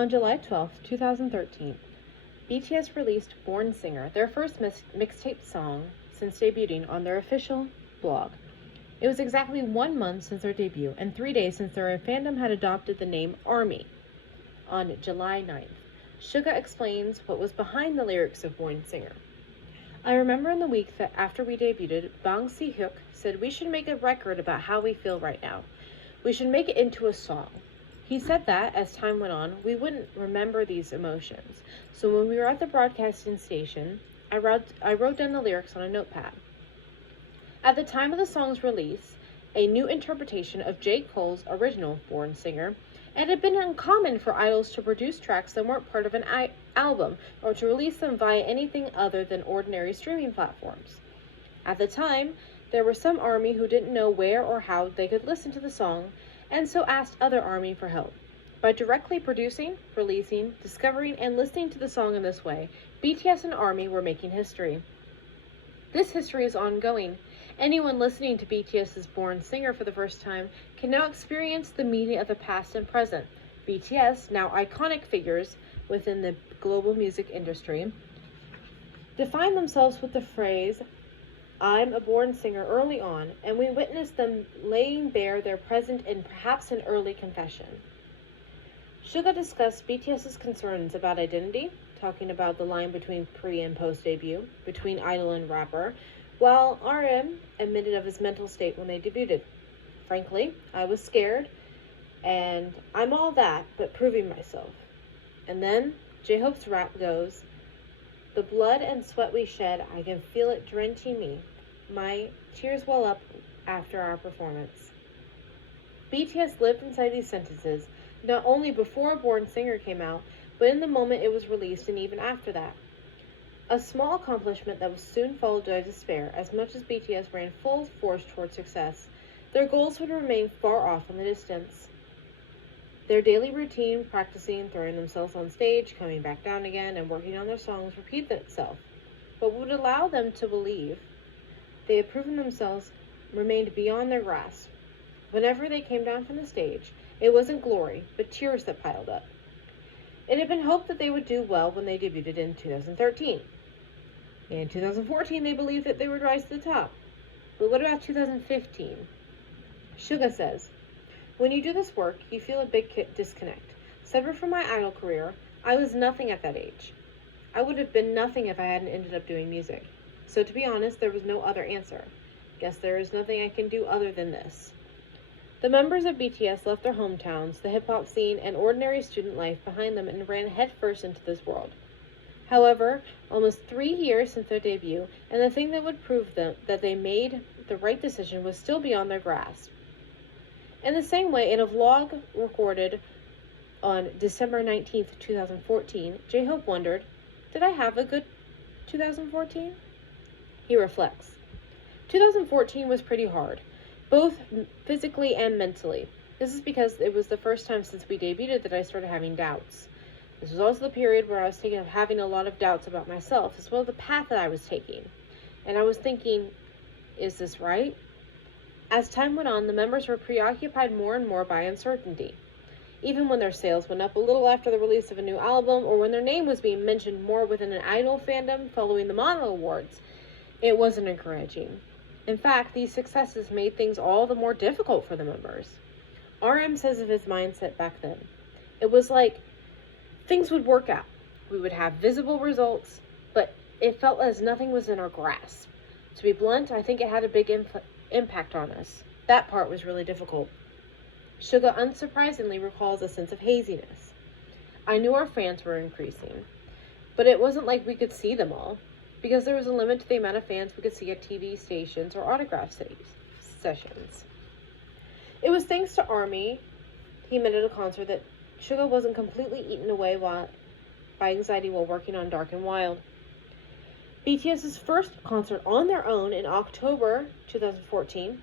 On July 12, 2013, BTS released Born Singer, their first mixtape song since debuting on their official blog. It was exactly 1 month since their debut and 3 days since their fandom had adopted the name ARMY. On July 9th, Suga explains what was behind the lyrics of Born Singer. I remember in the week that after we debuted, Bang Si-hyuk said we should make a record about how we feel right now. We should make it into a song. He said that, as time went on, we wouldn't remember these emotions. So when we were at the broadcasting station, I wrote down the lyrics on a notepad. At the time of the song's release, a new interpretation of J. Cole's original Born Singer, and it had been uncommon for idols to produce tracks that weren't part of an album or to release them via anything other than ordinary streaming platforms. At the time, there were some ARMY who didn't know where or how they could listen to the song, and so asked other ARMY for help. By directly producing, releasing, discovering, and listening to the song in this way, BTS and ARMY were making history. This history is ongoing. Anyone listening to BTS's Born Singer for the first time can now experience the meaning of the past and present. BTS, now iconic figures within the global music industry, define themselves with the phrase, "I'm a born singer" early on, and we witnessed them laying bare their present in perhaps an early confession. Suga discussed BTS's concerns about identity, talking about the line between pre- and post-debut, between idol and rapper, while RM admitted of his mental state when they debuted. Frankly, I was scared, and I'm all that, but proving myself. And then J-Hope's rap goes, "The blood and sweat we shed, I can feel it drenching me. My tears well up after our performance." BTS lived inside these sentences, not only before Born Singer came out, but in the moment it was released and even after that. A small accomplishment that was soon followed by despair. As much as BTS ran full force toward success, their goals would remain far off in the distance. Their daily routine, practicing, throwing themselves on stage, coming back down again, and working on their songs repeated itself. But what would allow them to believe they had proven themselves remained beyond their grasp. Whenever they came down from the stage, it wasn't glory, but tears that piled up. It had been hoped that they would do well when they debuted in 2013. In 2014, they believed that they would rise to the top. But what about 2015? Suga says, "When you do this work, you feel a big disconnect. Separate from my idol career, I was nothing at that age. I would have been nothing if I hadn't ended up doing music. So to be honest, there was no other answer. Guess there is nothing I can do other than this." The members of BTS left their hometowns, the hip-hop scene, and ordinary student life behind them and ran headfirst into this world. However, almost 3 years since their debut, and the thing that would prove them that they made the right decision was still beyond their grasp. In the same way, in a vlog recorded on December 19th, 2014, J-Hope wondered, "Did I have a good 2014? He reflects, "2014 was pretty hard, both physically and mentally. This is because it was the first time since we debuted that I started having doubts. This was also the period where I was having a lot of doubts about myself, as well as the path that I was taking. And I was thinking, is this right?" As time went on, the members were preoccupied more and more by uncertainty. Even when their sales went up a little after the release of a new album, or when their name was being mentioned more within an idol fandom following the Mono Awards, it wasn't encouraging. In fact, these successes made things all the more difficult for the members. RM says of his mindset back then, "It was like things would work out. We would have visible results, but it felt as nothing was in our grasp. To be blunt, I think it had a big impact on us. That part was really difficult." Suga unsurprisingly recalls a sense of haziness. "I knew our fans were increasing, but it wasn't like we could see them all, because there was a limit to the amount of fans we could see at TV stations or autograph sessions." It was thanks to ARMY, he admitted at a concert, that Suga wasn't completely eaten away by anxiety while working on Dark and Wild. BTS's first concert on their own in October 2014,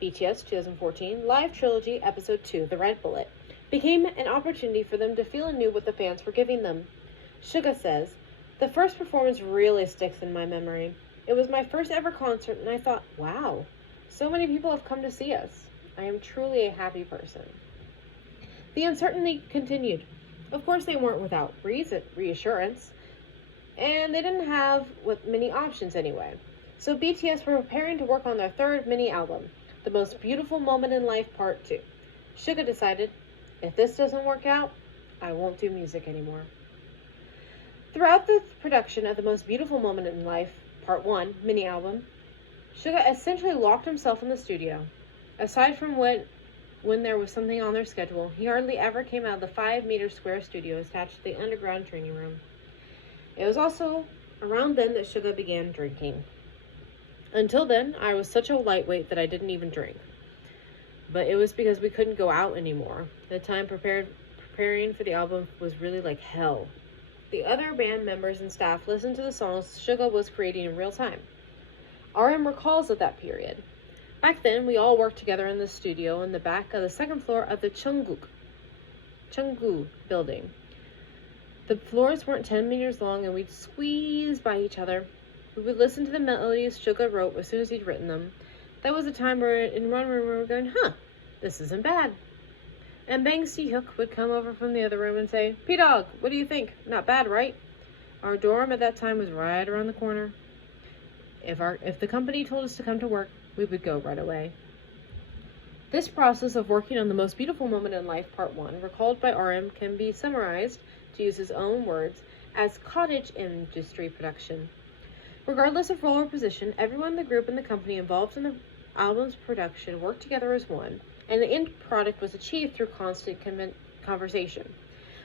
BTS 2014 Live Trilogy Episode 2, The Red Bullet, became an opportunity for them to feel anew what the fans were giving them. Suga says, "The first performance really sticks in my memory. It was my first ever concert, and I thought, wow, so many people have come to see us. I am truly a happy person." The uncertainty continued. Of course, they weren't without reassurance, and they didn't have many options anyway. So BTS were preparing to work on their third mini album, The Most Beautiful Moment in Life Part 2. Suga decided, if this doesn't work out, I won't do music anymore. Throughout the production of The Most Beautiful Moment in Life Part 1 mini album, Suga essentially locked himself in the studio. Aside from when there was something on their schedule, he hardly ever came out of the 5-meter square studio attached to the underground training room. It was also around then that Suga began drinking. Until then, I was such a lightweight that I didn't even drink. But it was because we couldn't go out anymore. The time preparing for the album was really like hell. The other band members and staff listened to the songs Suga was creating in real time. RM recalls of that period. Back then, we all worked together in the studio in the back of the second floor of the Chunggu building. The floors weren't 10 meters long, and we'd squeeze by each other. We would listen to the melodies Suga wrote as soon as he'd written them. That was a time where in one room we were going, this isn't bad. And Bang Si-hook would come over from the other room and say, P-Dog, what do you think? Not bad, right? Our dorm at that time was right around the corner. If the company told us to come to work, we would go right away. This process of working on The Most Beautiful Moment in Life Part 1, recalled by RM, can be summarized, to use his own words, as cottage industry production. Regardless of role or position, everyone in the group and the company involved in the album's production worked together as one, and the end product was achieved through constant conversation.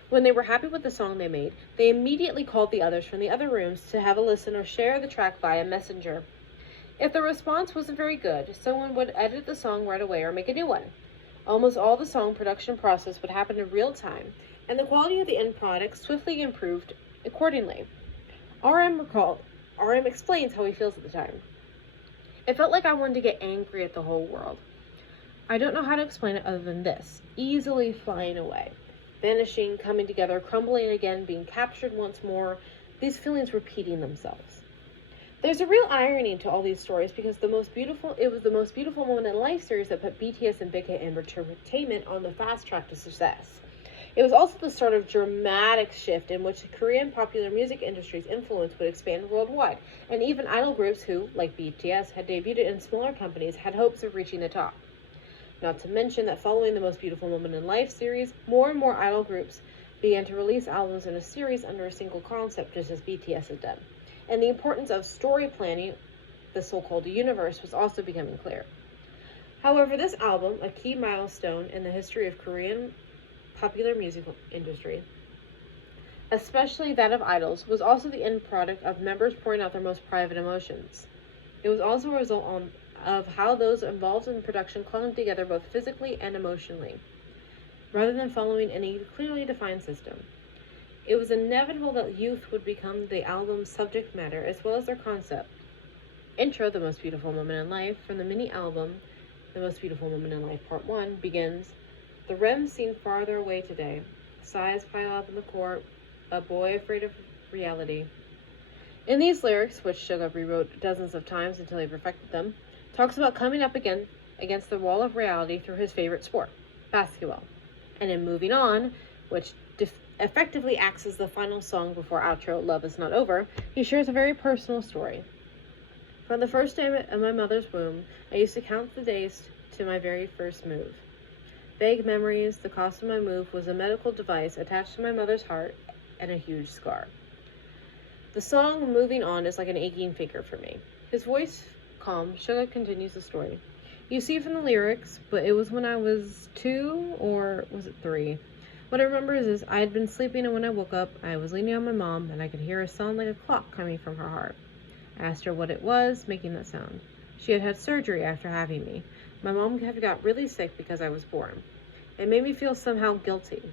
When they were happy with the song they made, they immediately called the others from the other rooms to have a listen or share the track via Messenger. If the response wasn't very good, someone would edit the song right away or make a new one. Almost all the song production process would happen in real time, and the quality of the end product swiftly improved accordingly. RM explains how he feels at the time. It felt like I wanted to get angry at the whole world. I don't know how to explain it other than this: easily flying away, vanishing, coming together, crumbling again, being captured once more, these feelings repeating themselves. There's a real irony to all these stories because it was the Most Beautiful Moment in Life series that put BTS and Big Hit Entertainment on the fast track to success. It was also the start of a dramatic shift in which the Korean popular music industry's influence would expand worldwide, and even idol groups who, like BTS, had debuted in smaller companies had hopes of reaching the top. Not to mention that following the Most Beautiful Moment in Life series, more and more idol groups began to release albums in a series under a single concept, just as BTS had done. And the importance of story planning, the so-called universe, was also becoming clear. However, this album, a key milestone in the history of Korean popular music industry, especially that of idols, was also the end product of members pouring out their most private emotions. It was also a result of how those involved in production clung together both physically and emotionally, rather than following any clearly defined system. It was inevitable that youth would become the album's subject matter as well as their concept. Intro, The Most Beautiful Moment in Life, from the mini-album The Most Beautiful Moment in Life Part 1, begins, "The REMs seem farther away today. Sighs pile up in the court, a boy afraid of reality." In these lyrics, which Suga rewrote dozens of times until he perfected them, talks about coming up again against the wall of reality through his favorite sport, basketball. And in Moving On, which effectively acts as the final song before outro, Love Is Not Over, he shares a very personal story. From the first day in my mother's womb, I used to count the days to my very first move. Vague memories, the cost of my move was a medical device attached to my mother's heart and a huge scar. The song Moving On is like an aching finger for me. His voice calm, Suga continues the story. You see from the lyrics, but it was when I was 2 or was it 3? What I remember is I had been sleeping, and when I woke up, I was leaning on my mom, and I could hear a sound like a clock coming from her heart. I asked her what it was making that sound. She had had surgery after having me. My mom had got really sick because I was born. It made me feel somehow guilty.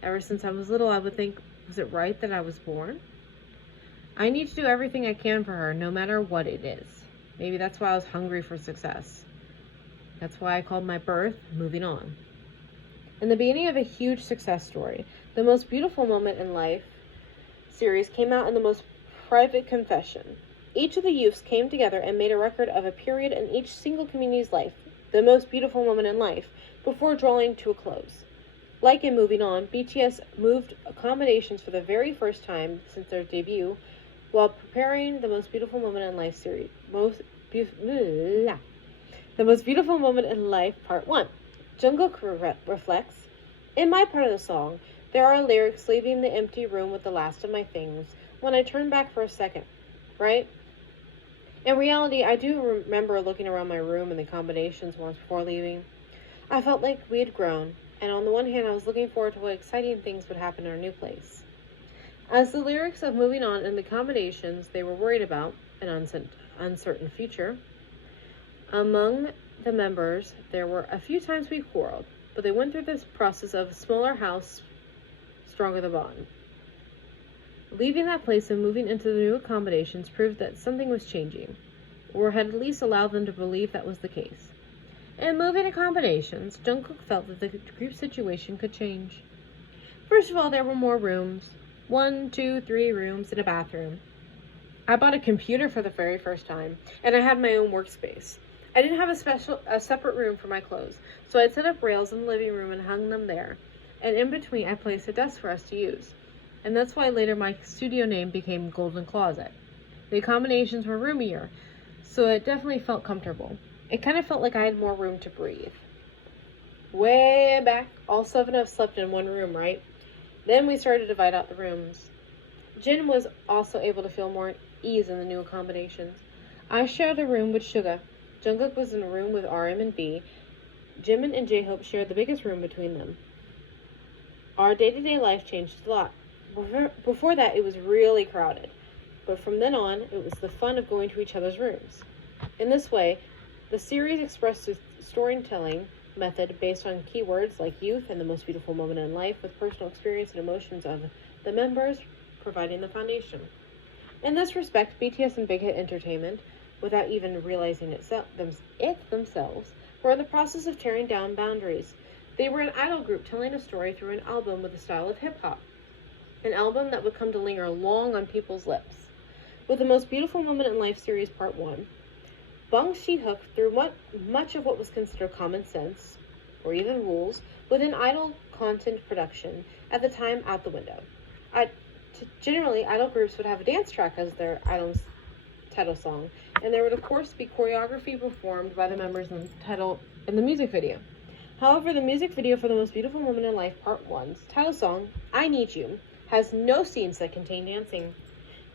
Ever since I was little, I would think, was it right that I was born? I need to do everything I can for her, no matter what it is. Maybe that's why I was hungry for success. That's why I called my birth Moving On. In the beginning of a huge success story, The Most Beautiful Moment in Life series came out in the most private confession. Each of the youths came together and made a record of a period in each single community's life, the most beautiful moment in life, before drawing to a close. Like in Moving On, BTS moved accommodations for the very first time since their debut while preparing the Most Beautiful Moment in Life series. The Most Beautiful Moment in Life Part 1. Jungkook reflects, "In my part of the song, there are lyrics leaving the empty room with the last of my things when I turn back for a second, right? In reality, I do remember looking around my room and the combinations once before leaving. I felt like we had grown, and on the one hand, I was looking forward to what exciting things would happen in our new place. As the lyrics of Moving On and the combinations they were worried about, an uncertain future, among the members, there were a few times we quarreled, but they went through this process of smaller house, stronger the bond. Leaving that place and moving into the new accommodations proved that something was changing, or had at least allowed them to believe that was the case. In moving accommodations, Jungkook felt that the group situation could change. First of all, there were more rooms. 1, 2, 3 rooms and a bathroom. I bought a computer for the very first time, and I had my own workspace. I didn't have a separate room for my clothes, so I set up rails in the living room and hung them there, and in between I placed a desk for us to use. And that's why later my studio name became Golden Closet. The accommodations were roomier, so it definitely felt comfortable. It kind of felt like I had more room to breathe. Way back, all 7 of us slept in one room, right? Then we started to divide out the rooms. Jin was also able to feel more at ease in the new accommodations. I shared a room with Suga. Jungkook was in a room with RM and B. Jimin and J-Hope shared the biggest room between them. Our day-to-day life changed a lot. Before that, it was really crowded. But from then on, it was the fun of going to each other's rooms. In this way, the series expressed a storytelling method based on keywords like youth and the most beautiful moment in life, with personal experience and emotions of the members providing the foundation. In this respect, BTS and Big Hit Entertainment, without even realizing it themselves, were in the process of tearing down boundaries. They were an idol group telling a story through an album with a style of hip-hop, an album that would come to linger long on people's lips. With the Most Beautiful Moment in Life series Part 1, Bong Shi-hook threw much of what was considered common sense, or even rules, within idol content production at the time out the window. Generally, idol groups would have a dance track as their idol's title song, and there would of course be choreography performed by the members in the music video. However, the music video for the Most Beautiful Moment in Life Part 1's title song, I Need You, has no scenes that contain dancing.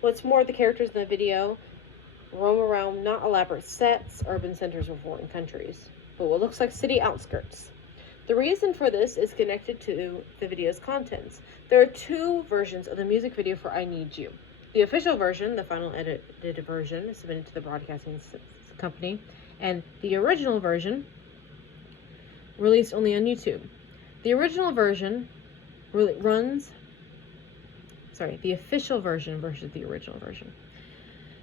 What's more, the characters in the video roam around not elaborate sets, urban centers, or foreign countries, but what looks like city outskirts. The reason for this is connected to the video's contents. There are 2 versions of the music video for I Need You. The official version, the final edited version, submitted to the broadcasting company, and the original version, released only on YouTube. The original version the official version versus the original version.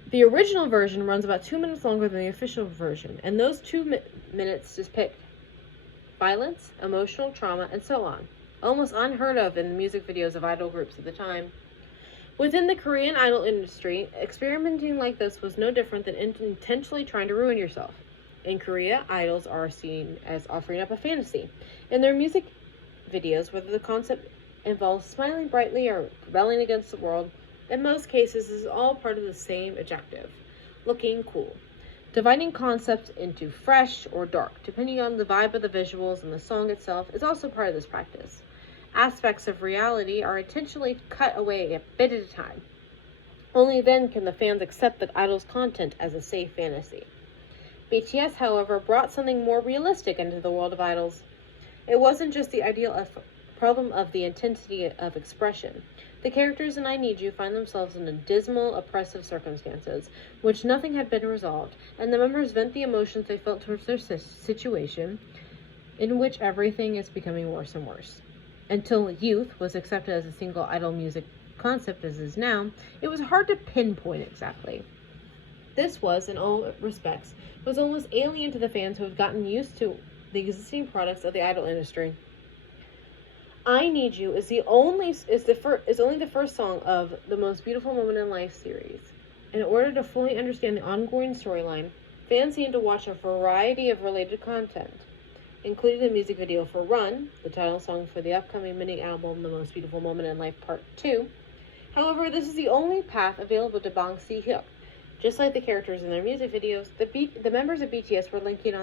The original version runs about 2 minutes longer than the official version, and those 2 minutes depict violence, emotional trauma, and so on. Almost unheard of in the music videos of idol groups at the time. Within the Korean idol industry, experimenting like this was no different than intentionally trying to ruin yourself. In Korea, idols are seen as offering up a fantasy. In their music videos, whether the concept involves smiling brightly or rebelling against the world, in most cases this is all part of the same objective, looking cool. Dividing concepts into fresh or dark, depending on the vibe of the visuals and the song itself, is also part of this practice. Aspects of reality are intentionally cut away a bit at a time. Only then can the fans accept the idol's content as a safe fantasy. BTS, however, brought something more realistic into the world of idols. It wasn't just the problem of the intensity of expression. The characters in I Need You find themselves in dismal, oppressive circumstances, which nothing had been resolved, and the members vent the emotions they felt towards their situation, in which everything is becoming worse and worse. Until youth was accepted as a single idol music concept as is now, it was hard to pinpoint exactly. This was, in all respects, was almost alien to the fans who had gotten used to the existing products of the idol industry. I Need You is only the first song of the Most Beautiful Moment in Life series. In order to fully understand the ongoing storyline, fans need to watch a variety of related content. including a music video for Run, the title song for the upcoming mini-album The Most Beautiful Moment in Life Part 2. However, this is the only path available to Bang Si-hyuk. Just like the characters in their music videos, the members of BTS were lingering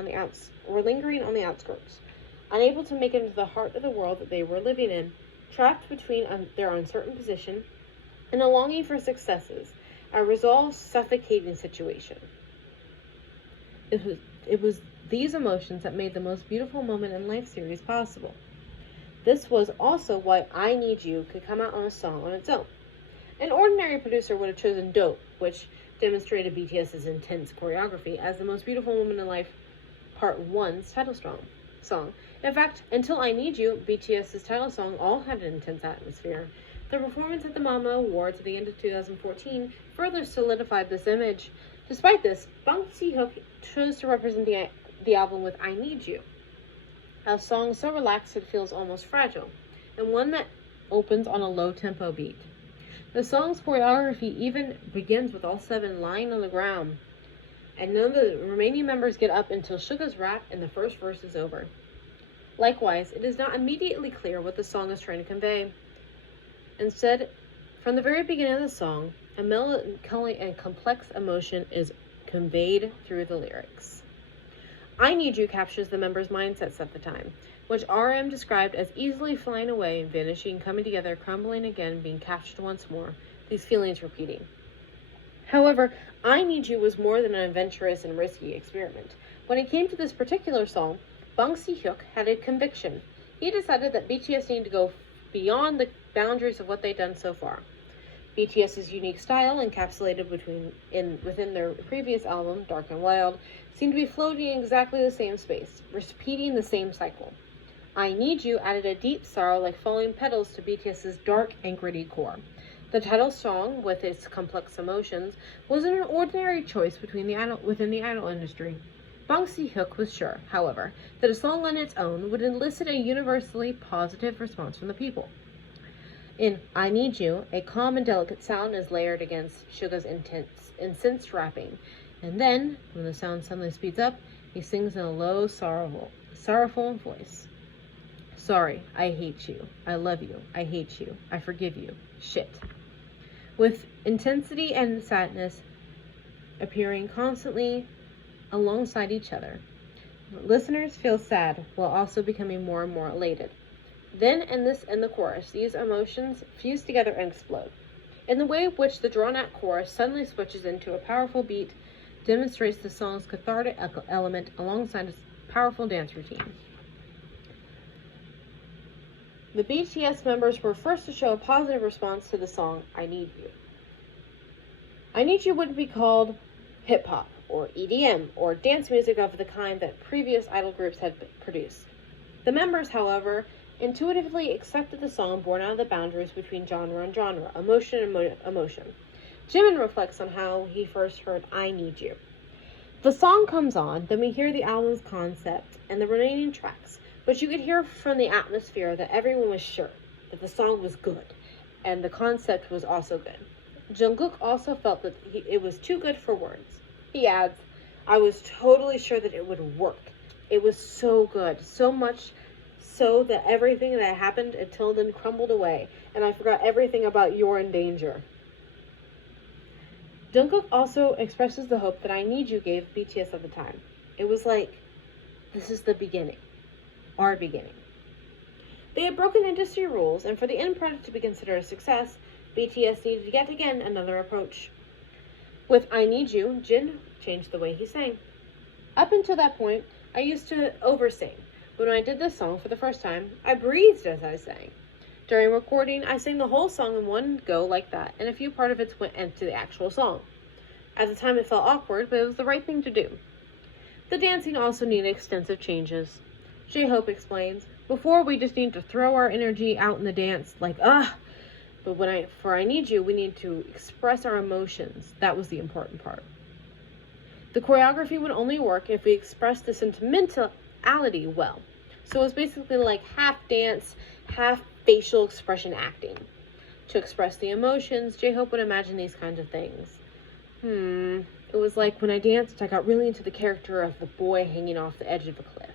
on the outskirts, unable to make it into the heart of the world that they were living in, trapped between their uncertain position and a longing for successes, a resolved, suffocating situation. It was these emotions that made the Most Beautiful Moment in Life series possible. This was also why I Need You could come out on a song on its own. An ordinary producer would have chosen Dope, which demonstrated BTS's intense choreography, as the Most Beautiful Moment in Life Part 1's title song. In fact, until I Need You, BTS's title song all had an intense atmosphere. The performance at the Mama Awards at the end of 2014 further solidified this image. Despite this, Bang Si-hyuk chose to represent the album with I Need You, a song so relaxed it feels almost fragile, and one that opens on a low-tempo beat. The song's choreography even begins with all 7 lying on the ground, and none of the remaining members get up until Suga's rap and the first verse is over. Likewise, it is not immediately clear what the song is trying to convey. Instead, from the very beginning of the song, a melancholy and complex emotion is conveyed through the lyrics. I Need You captures the members' mindsets at the time, which RM described as easily flying away and vanishing, coming together, crumbling again, being captured once more, these feelings repeating. However, I Need You was more than an adventurous and risky experiment. When it came to this particular song, Bang Si-hyuk had a conviction. He decided that BTS needed to go beyond the boundaries of what they'd done so far. BTS's unique style, encapsulated within their previous album, Dark and Wild, seemed to be floating in exactly the same space, repeating the same cycle. I Need You added a deep sorrow like falling petals to BTS's dark and gritty core. The title song, with its complex emotions, wasn't an ordinary choice within the idol industry. Bang Si-hyuk was sure, however, that a song on its own would elicit a universally positive response from the people. In I Need You, a calm and delicate sound is layered against Suga's intense rapping, and then, when the sound suddenly speeds up, he sings in a low, sorrowful voice. Sorry, I hate you. I love you. I hate you. I forgive you. Shit. With intensity and sadness appearing constantly alongside each other, listeners feel sad while also becoming more and more elated. Then, in the chorus, these emotions fuse together and explode. In the way in which the drawn-out chorus suddenly switches into a powerful beat demonstrates the song's cathartic element alongside its powerful dance routine. The BTS members were first to show a positive response to the song I Need You. I Need You wouldn't be called hip-hop or EDM or dance music of the kind that previous idol groups had produced. The members, however, intuitively accepted the song born out of the boundaries between genre and genre, emotion and emotion. Jimin reflects on how he first heard I Need You. The song comes on, then we hear the album's concept and the remaining tracks, but you could hear from the atmosphere that everyone was sure that the song was good, and the concept was also good. Jungkook also felt that it was too good for words. He adds, I was totally sure that it would work. It was so good, so much so that everything that happened until then crumbled away, and I forgot everything about You're in Danger. Jungkook also expresses the hope that I Need You gave BTS at the time. It was like, this is the beginning. Our beginning. They had broken industry rules, and for the end product to be considered a success, BTS needed yet again another approach. With I Need You, Jin changed the way he sang. Up until that point, I used to oversing, but when I did this song for the first time, I breathed as I sang. During recording, I sang the whole song in one go like that, and a few parts of it went into the actual song. At the time, it felt awkward, but it was the right thing to do. The dancing also needed extensive changes. J-Hope explains, before we just need to throw our energy out in the dance, like, but for I Need You, we need to express our emotions. That was the important part. The choreography would only work if we expressed the sentimentality well. So it was basically like half dance, half facial expression acting. To express the emotions, J-Hope would imagine these kinds of things. It was like when I danced, I got really into the character of the boy hanging off the edge of a cliff.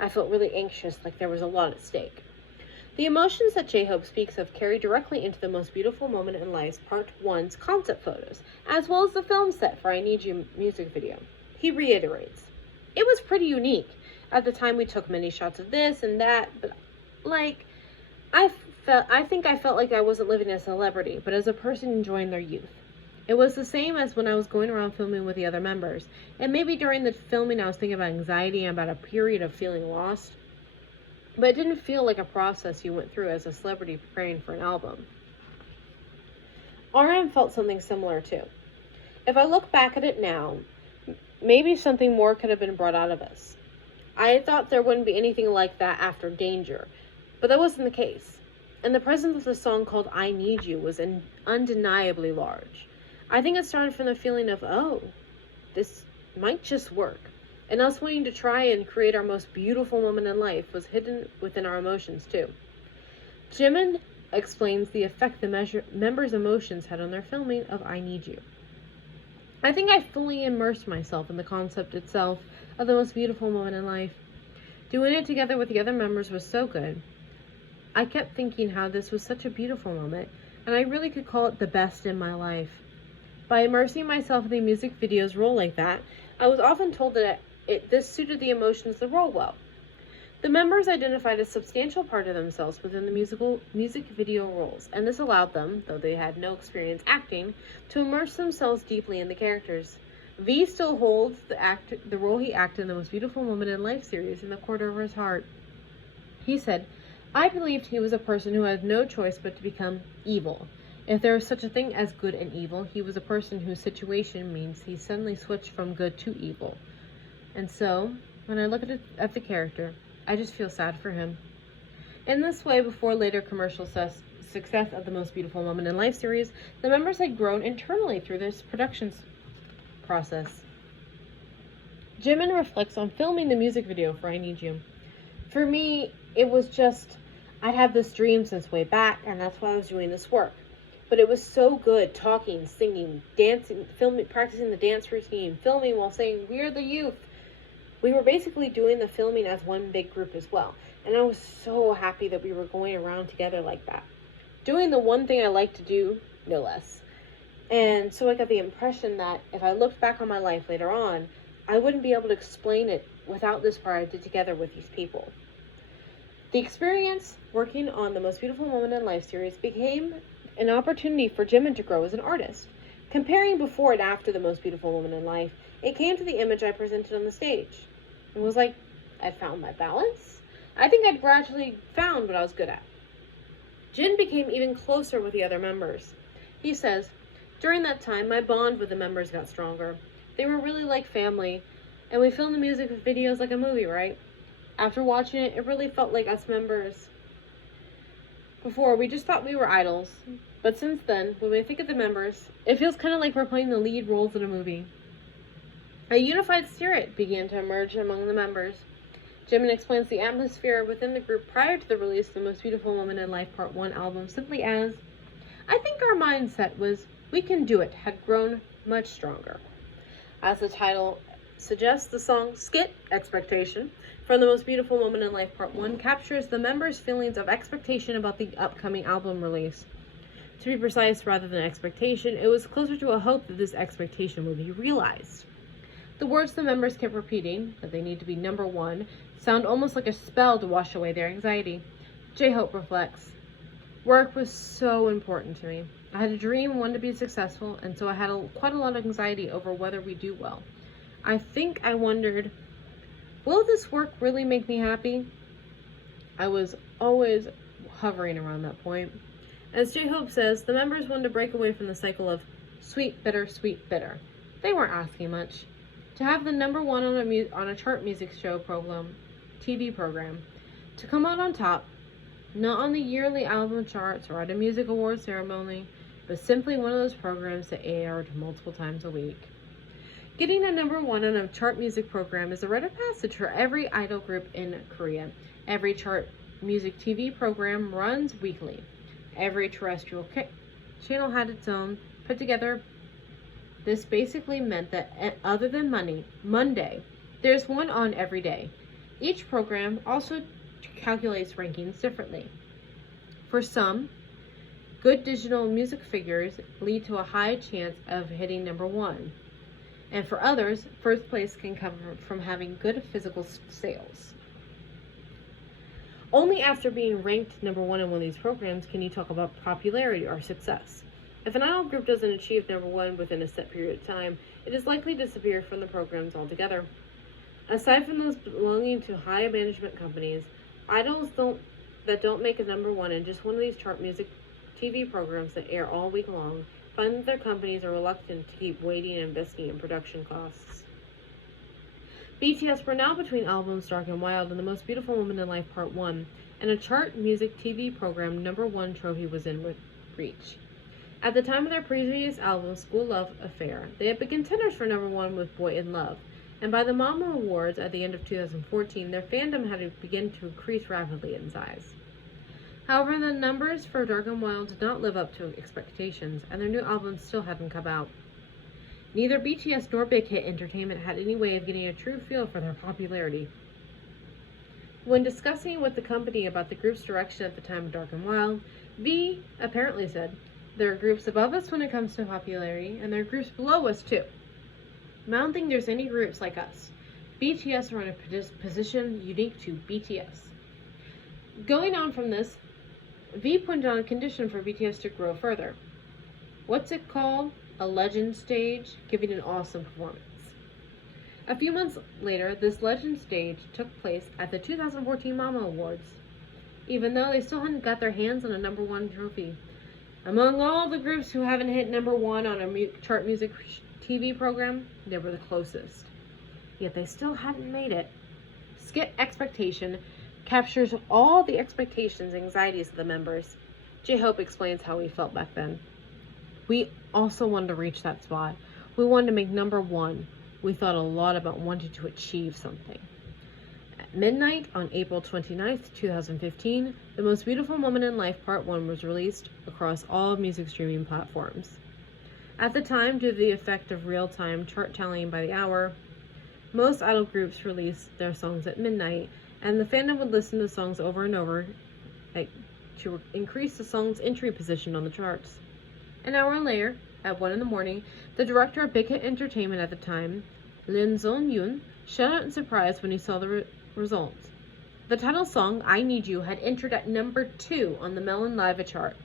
I felt really anxious, like there was a lot at stake. The emotions that J-Hope speaks of carry directly into the Most Beautiful Moment in Life's Part 1's concept photos, as well as the film set for I Need You music video. He reiterates, "It was pretty unique. At the time we took many shots of this and that, but I think I felt like I wasn't living as a celebrity, but as a person enjoying their youth. It was the same as when I was going around filming with the other members, and maybe during the filming I was thinking about anxiety and about a period of feeling lost. But it didn't feel like a process you went through as a celebrity preparing for an album." RM felt something similar too. "If I look back at it now, maybe something more could have been brought out of us. I thought there wouldn't be anything like that after Danger, but that wasn't the case. And the presence of the song called I Need You was undeniably large. I think it started from the feeling of, oh, this might just work. And us wanting to try and create our most beautiful moment in life was hidden within our emotions too." Jimin explains the effect the members' emotions had on their filming of I Need You. "I think I fully immersed myself in the concept itself of the most beautiful moment in life. Doing it together with the other members was so good. I kept thinking how this was such a beautiful moment, and I really could call it the best in my life. By immersing myself in the music video's role like that, I was often told that this suited the emotions of the role well. The members identified a substantial part of themselves within the music video roles, and this allowed them, though they had no experience acting, to immerse themselves deeply in the characters. V still holds the role he acted in the Most Beautiful Moment in Life series in the corner of his heart. He said, I believed he was a person who had no choice but to become evil. If there was such a thing as good and evil, he was a person whose situation means he suddenly switched from good to evil. And so, when I look at the character, I just feel sad for him." In this way, before later commercial success of the Most Beautiful Moment in Life series, the members had grown internally through this production process. Jimin reflects on filming the music video for I Need You. "For me, it was just, I'd had this dream since way back, and that's why I was doing this work. But it was so good talking, singing, dancing, filming, practicing the dance routine, filming while saying, 'We're the youth.' We were basically doing the filming as one big group as well, and I was so happy that we were going around together like that, doing the one thing I like to do, no less. And so I got the impression that if I looked back on my life later on, I wouldn't be able to explain it without this part I did together with these people." The experience working on the Most Beautiful Moment in Life series became an opportunity for Jimin to grow as an artist. Comparing before and after the Most Beautiful Moment in Life, it came to the image I presented on the stage. It was like I'd found my balance. I think I'd gradually found what I was good at. Jin became even closer with the other members. He says, "During that time, my bond with the members got stronger. They were really like family, and we filmed the music videos like a movie, right? After watching it, it really felt like us members. Before, we just thought we were idols. But since then, when we think of the members, it feels kind of like we're playing the lead roles in a movie." A unified spirit began to emerge among the members. Jimin explains the atmosphere within the group prior to the release of the Most Beautiful Moment in Life Part 1 album simply as, "I think our mindset was, we can do it, had grown much stronger." As the title suggests, the song Skit, Expectation, from the Most Beautiful Moment in Life Part 1 captures the members' feelings of expectation about the upcoming album release. To be precise, rather than expectation, it was closer to a hope that this expectation would be realized. The words the members kept repeating, that they need to be number one, sound almost like a spell to wash away their anxiety. J-Hope reflects, "Work was so important to me. I had a dream, wanted to be successful, and so I had quite a lot of anxiety over whether we do well. I think I wondered, will this work really make me happy?" I was always hovering around that point. As J-Hope says, the members wanted to break away from the cycle of sweet, bitter. They weren't asking much. To have the number one on a chart music show program, TV program, to come out on top, not on the yearly album charts or at a music award ceremony, but simply one of those programs that aired multiple times a week. Getting a number one on a chart music program is a rite of passage for every idol group in Korea. Every chart music TV program runs weekly. Every terrestrial channel had its own put together. This basically meant that other than Monday, there's one on every day. Each program also calculates rankings differently. For some, good digital music figures lead to a high chance of hitting number one. And for others, first place can come from having good physical sales. Only after being ranked number one in one of these programs can you talk about popularity or success. If an idol group doesn't achieve number one within a set period of time, it is likely to disappear from the programs altogether. Aside from those belonging to high management companies, idols that don't make a number one in just one of these chart music TV programs that air all week long find that their companies are reluctant to keep waiting and investing in production costs. BTS were now between albums Dark and Wild and The Most Beautiful Woman in Life Part 1, and a chart music TV program number one trophy was in reach. At the time of their previous album, School Love Affair, they had been contenders for number one with Boy in Love, and by the Mama Awards at the end of 2014, their fandom had begun to increase rapidly in size. However, the numbers for Dark and Wild did not live up to expectations, and their new album still hadn't come out. Neither BTS nor Big Hit Entertainment had any way of getting a true feel for their popularity. When discussing with the company about the group's direction at the time of Dark and Wild, V apparently said, "There are groups above us when it comes to popularity, and there are groups below us too. I don't think there's any groups like us. BTS are in a position unique to BTS." Going on from this, V pointed on a condition for BTS to grow further. What's it called? A legend stage, giving an awesome performance. A few months later, this legend stage took place at the 2014 Mama Awards, even though they still hadn't got their hands on a number one trophy. Among all the groups who haven't hit number one on a chart music TV program, they were the closest. Yet they still hadn't made it. Skit Expectation captures all the expectations and anxieties of the members. J-Hope explains how he felt back then. "We also wanted to reach that spot. We wanted to make number one. We thought a lot about wanting to achieve something." At midnight on April 29th, 2015, The Most Beautiful Woman in Life Part 1 was released across all music streaming platforms. At the time, due to the effect of real-time chart tallying by the hour, most idol groups released their songs at midnight, and the fandom would listen to the songs over and over to increase the song's entry position on the charts. An hour later, at 1 in the morning, the director of Big Hit Entertainment at the time, Lim Zon-yoon, shut out in surprise when he saw the results. The title song, I Need You, had entered at number 2 on the Melon Live chart,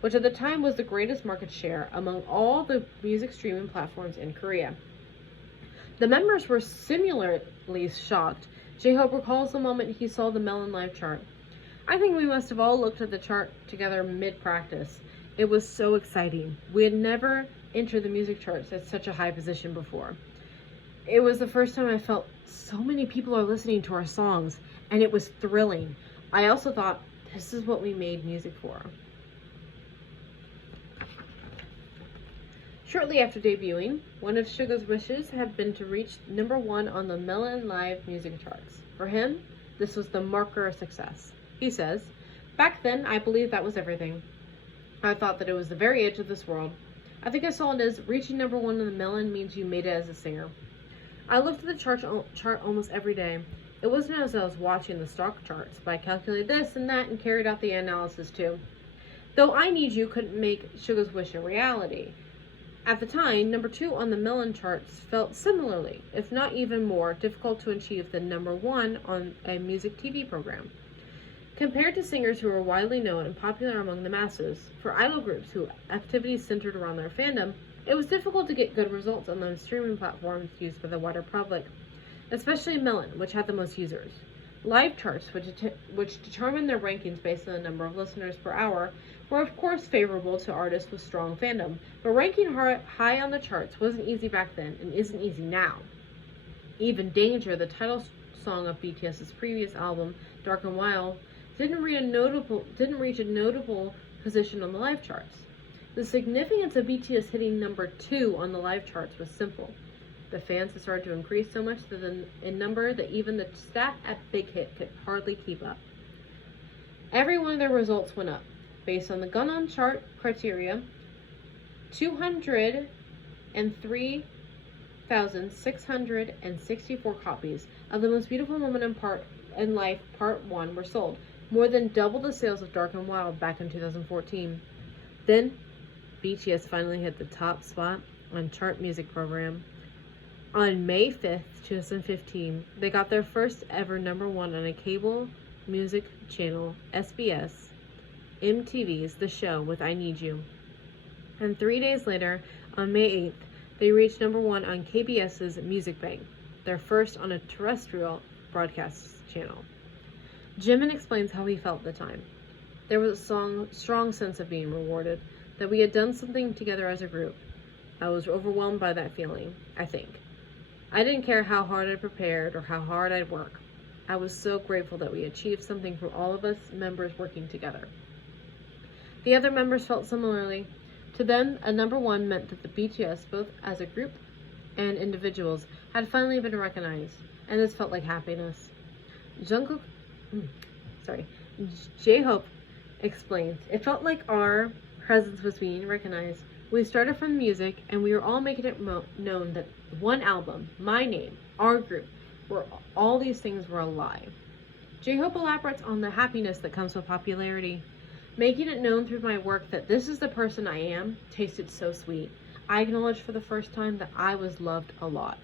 which at the time was the greatest market share among all the music streaming platforms in Korea. The members were similarly shocked. J-Hope recalls the moment he saw the Melon Live chart. "I think we must have all looked at the chart together mid-practice. It was so exciting. We had never entered the music charts at such a high position before. It was the first time I felt so many people are listening to our songs, and it was thrilling. I also thought, this is what we made music for." Shortly after debuting, one of Suga's wishes had been to reach number one on the Melon Live music charts. For him, this was the marker of success. He says, "Back then, I believed that was everything. I thought that it was the very edge of this world. I think I saw it as reaching number one on the Melon means you made it as a singer. I looked at the chart almost every day. It wasn't as I was watching the stock charts, but I calculated this and that and carried out the analysis too. Though I Need You couldn't make Suga's wish a reality. At the time, number 2 on the Melon charts felt similarly, if not even more, difficult to achieve than number 1 on a music TV program. Compared to singers who are widely known and popular among the masses, for idol groups whose activities centered around their fandom, it was difficult to get good results on the streaming platforms used by the wider public, especially Melon, which had the most users. Live charts, which determined their rankings based on the number of listeners per hour, were of course favorable to artists with strong fandom, but ranking high on the charts wasn't easy back then and isn't easy now. Even Danger, the title song of BTS's previous album, Dark and Wild, didn't reach a notable position on the live charts. The significance of BTS hitting number 2 on the live charts was simple. The fans had started to increase so much in number that even the staff at Big Hit could hardly keep up. Every one of their results went up. Based on the Ganon chart criteria, 203 1,664 copies of The Most Beautiful Moment in Life Part 1 were sold, more than double the sales of Dark and Wild back in 2014. Then, BTS finally hit the top spot on chart music program. On May 5th, 2015, they got their first ever #1 on a cable music channel, SBS, MTV's The Show with I Need You. And 3 days later, on May 8th, they reached #1 on KBS's Music Bank, their first on a terrestrial broadcast channel. Jimin explains how he felt at the time. There was a strong sense of being rewarded, that we had done something together as a group. I was overwhelmed by that feeling, I think. I didn't care how hard I prepared or how hard I'd work. I was so grateful that we achieved something for all of us members working together. The other members felt similarly. To them, a #1 meant that the BTS, both as a group and individuals, had finally been recognized, and this felt like happiness. J-Hope explains, it felt like our presence was being recognized. We started from music, and we were all making it known that one album, my name, our group, where all these things were a lie. J-Hope elaborates on the happiness that comes with popularity. Making it known through my work that this is the person I am tasted so sweet. I acknowledged for the first time that I was loved a lot.